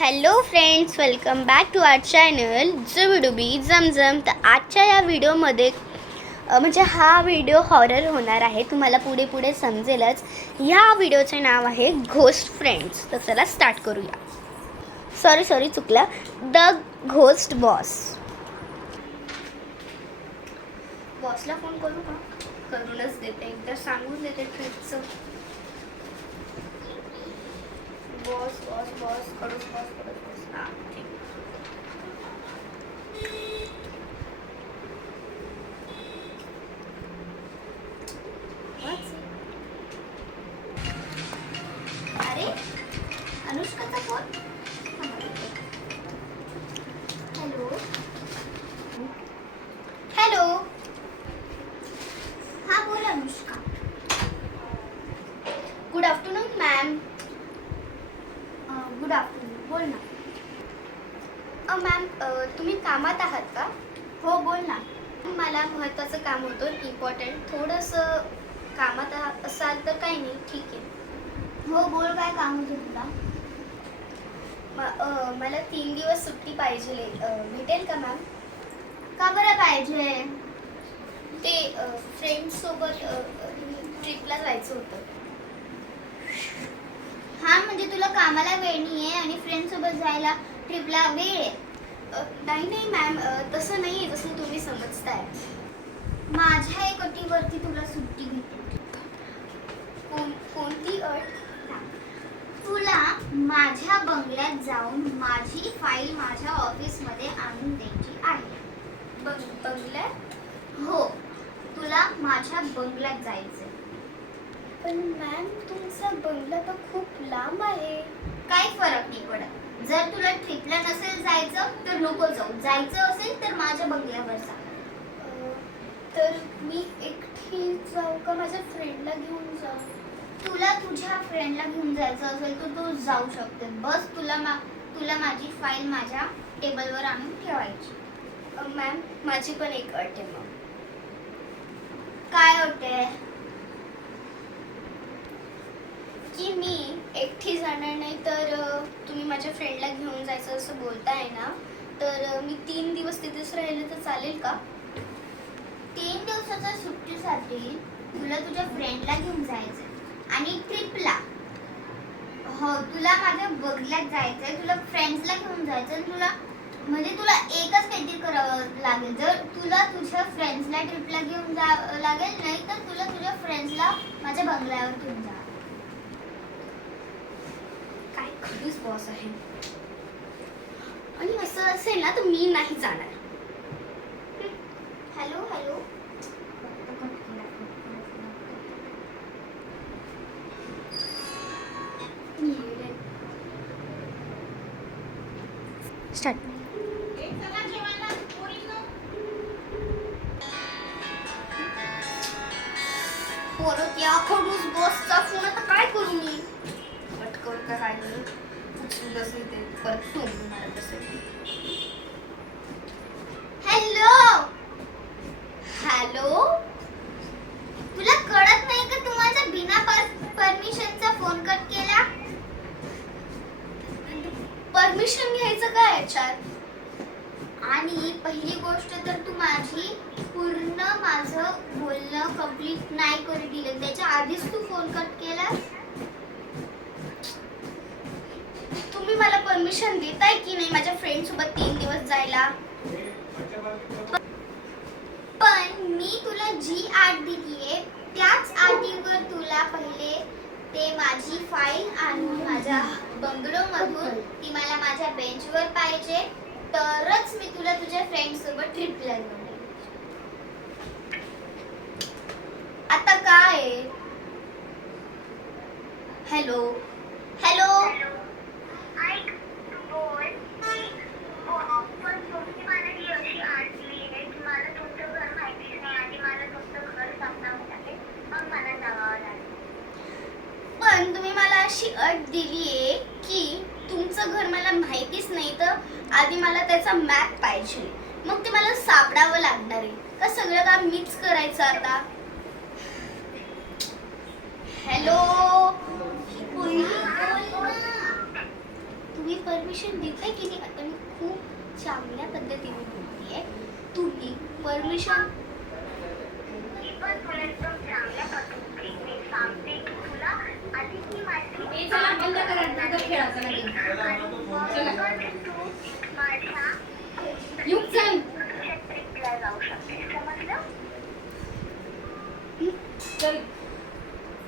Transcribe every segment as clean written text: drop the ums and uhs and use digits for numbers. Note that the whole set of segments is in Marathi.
Hello friends, welcome back to our channel जुबिडुबी जमजम. तर आजच्या या व्हिडिओमध्ये म्हणजे हा व्हिडिओ हॉरर होणार आहे, तुम्हाला पुढे पुढे समजेलच. ह्या व्हिडिओचे नाव आहे घोस्ट फ्रेंड्स. तर चला स्टार्ट करूया. सॉरी चुकलं, द घोस्ट बॉसला फोन करू का? करूनच देते, एकदा सांगून देते ट्रिपचं. बॉस कडून बॉस हां ठीक. अरे अनुष्काचा फोन. हॅलो हॅलो, हां बोल Anushka. Good afternoon ma'am. Good afternoon, बोल ना. मॅम तुम्ही कामात आहात का? हो बोल ना. मला महत्त्वाचं काम होतं, इम्पॉर्टंट. थोडंसं कामात असाल तर काही नाही, ठीक आहे. हो बोल, काय काम होतं तुला? मला 3 दिवस सुट्टी पाहिजे, भेटेल का मॅम? का बरं पाहिजे? ते फ्रेंड्ससोबत ट्रिपला जायचं होतं. हा म्हणजे तुला कामाला वेळ नाही आहे आणि फ्रेंड्ससोबत जायला ट्रिपला वेळ आहे? नाही मॅम, तसं नाही आहे जसं तुम्ही समजताय. माझ्या एक अटीवरती तुला सुट्टी भेटेल. कोणती अट? तुला माझ्या बंगल्यात जाऊन माझी फाईल माझ्या ऑफिसमध्ये आणून द्यायची आहे. बंगल्यात? हो, तुला माझ्या बंगल्यात जायचं. पण मॅम तुमचा बंगला तर खूप लांब आहे. काही फरक नाही पडत. जर तुला ट्रिपला नसेल जायचं तर नको जाऊ, जायचं असेल तर माझ्या बंगल्यावर जा. तर मी एकटी जाऊ का माझ्या फ्रेंडला घेऊन जाऊ? तुला तुझ्या फ्रेंडला घेऊन जायचं असेल तर तू जाऊ शकते. बस तुला माझी फाईल माझ्या टेबलवर आणून ठेवायची. मॅम माझी पण एक अट आहे. मग काय होते? की मी एकटी जाणार नाही, तर तुम्ही माझ्या फ्रेंडला घेऊन जायचं असं बोलताय ना, तर मी 3 दिवस तिथेच राहिले तर चालेल का? 3 दिवसाच्या सुट्टीसाठी तुला तुझ्या फ्रेंडला घेऊन जायचं आणि ट्रिपला हो तुला माझ्या बंगल्यात जायचंय, तुला फ्रेंड्सला घेऊन जायचं. तुला एकच काहीतरी करावं लागेल. जर तुला तुझ्या फ्रेंड्सला ट्रिपला घेऊन जावं लागेल, नाही तर तुला तुझ्या फ्रेंड्सला माझ्या बंगल्यावर घेऊन जा. काय खडूस बॉस आहे. आणि असं असेल ना तर मी नाही जाणार. Hello start. परत या खडूस बॉसचा फोन. आता काय करू मी? कट करू का काय करू? उचलूनच नाही ते, परत टोमून मारत असेल. हॅलो, तुला कळत नाही का तू माझ्या बिना परमिशनचा फोन कट केला? परमिशन घ्यायचं काय याच्यात? आणि पहिली गोष्ट तर तू पूर्ण माझं बोलणं कंप्लीट नाही करू दिलं, त्याच्या आधीच तू फोन कट केला. तुम्ही मला परमिशन देताय की नाही माझ्या फ्रेंड सोबत 3 दिवस जायला? पण मी तुला जी आठ दिलीये त्याच आठीवर तुला पहिले ते माझी फाईल आणून माझ्या बंगलोमधून ती मला माझ्या बेंचवर पाहिजे, तरच मी तुला तुझ्या फ्रेंड सोबत ट्रिपला घेऊन जाईल. आता काय? हॅलो पण तुम्ही मला अशी अट दिलीये की तुमचं घर मला माहितीच नाही, तर आधी मला त्याचा मॅप पाहिजे. मग ते मला सापडावं लागणार आहे का? सगळं काम मीच करायचं आता? हॅलो, मी परमिशन देते की नाही? आता मी खूप चांगल्या पद्धतीने बोलते. तुम्ही परमिशन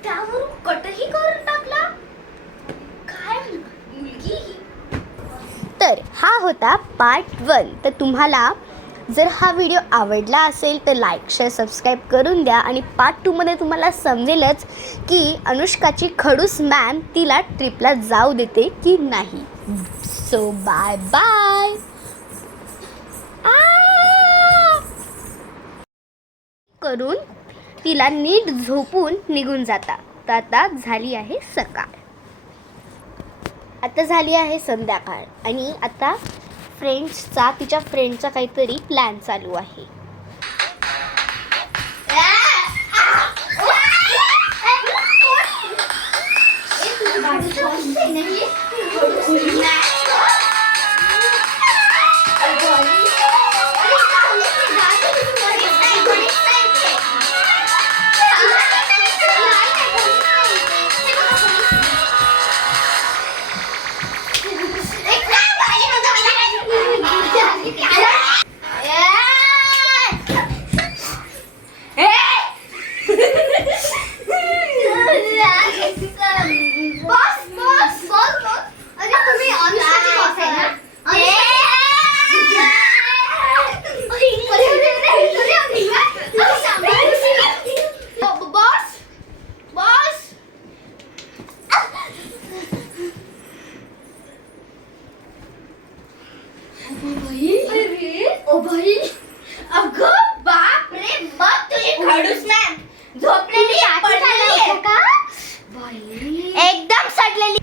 त्यावरून कटही करून टाकला. काय मुलगी ही. तर हा होता पार्ट 1. तर तुम्हाला जर हा व्हिडिओ आवडला असेल तर लाईक शेअर सबस्क्राईब करून द्या. आणि पार्ट 2मध्ये तुम्हाला समजेलच की अनुष्काची खडूस मॅम तिला ट्रिपला जाऊ देते की नाही. So bye bye. करून तिला नीट झोपून निघून जाता. तर आता झाली आहे सकाळ. आता झाली आहे संध्याकाळ आणि आता तिच्या फ्रेंडचा काहीतरी प्लॅन चालू आहे. अगं बाप रे बाप, तुझी खडूस मॅम झोपलेली पडलेली का? एकदम सडलेली.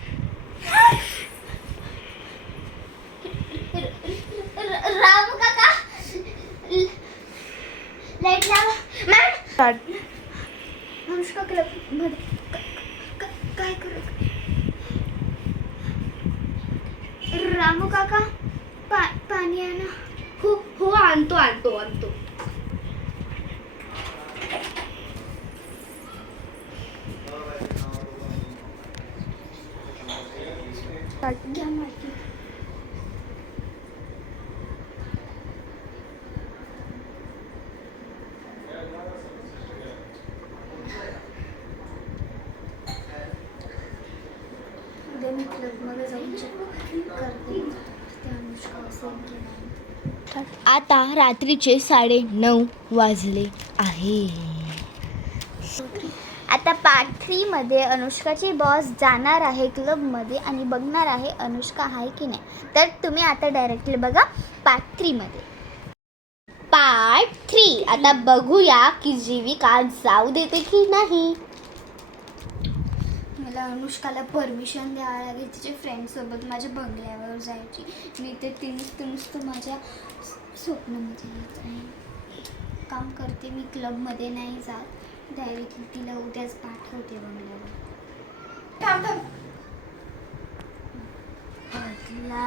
रामू काका लाईट लावा. मॅम अनुष्का क्लब मध्ये काय करत? रामू काका पाणी आहे ना? हो हो आणतो. घ्या माहिती. मी क्लबमध्ये जाऊन चेक करते. आता रात्रीचे 9:30 वाजले आहे. आता पार्ट 3 मध्ये अनुष्काची बॉस जाणार आहे क्लबमध्ये आणि बघणार आहे अनुष्का आहे की नाही. तर तुम्ही आता डायरेक्टली बघा पार्ट 3 मध्ये. पार्ट 3 आता बघूया की जीविका जाऊ देते की नाही. मला अनुष्काला परमिशन द्यावं लागेल तिच्या फ्रेंडसोबत माझ्या बंगल्यावर जायची. मी ते नुसतं माझ्या स्वप्नामध्ये येत आहे. काम करते मी, क्लबमध्ये नाही जात. डायरेक्टली तिला उद्याच पाठवते बंगल्यावर. बदला